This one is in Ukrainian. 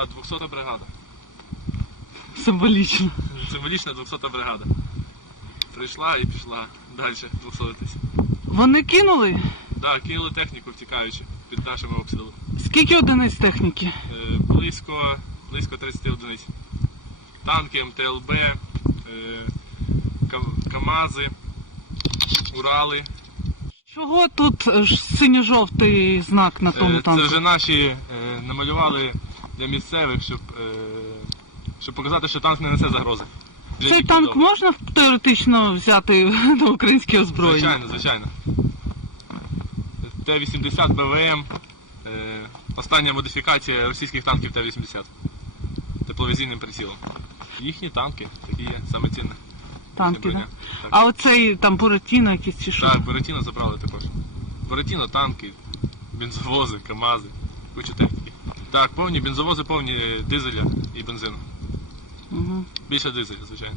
Да, 200 бригада. Символічно. Символічна 200 бригада. Прийшла і пішла далі 200 Вони кинули? Да, кинули техніку втікаючи під нашими обстрілами. Скільки одиниць техніки? Е, близько, близько 30 одиниць. Танки, МТЛБ, е, КАМАЗи, Урали. Чого тут е, синьо-жовтий знак на тому Е, танку? Це вже наші е, намалювали для місцевих, щоб, е, щоб показати, що танк не несе загрози. Для Цей танк відомо. можна теоретично взяти на українське озброєння? Звичайно, звичайно. Т-80 БВМ. Е, остання модифікація російських танків Т-80. Тепловізійним прицілом. Їхні танки, такі є, саме цінне. Танки, да? Так. А оцей там Буратіно якийсь чи що? Так, Буратіно забрали також. Буратіно, танки, бензовози, КАМАЗи, куча техніки. Так, повні бензовози, повні дизеля і бензину. Угу. Більше дизеля, звичайно.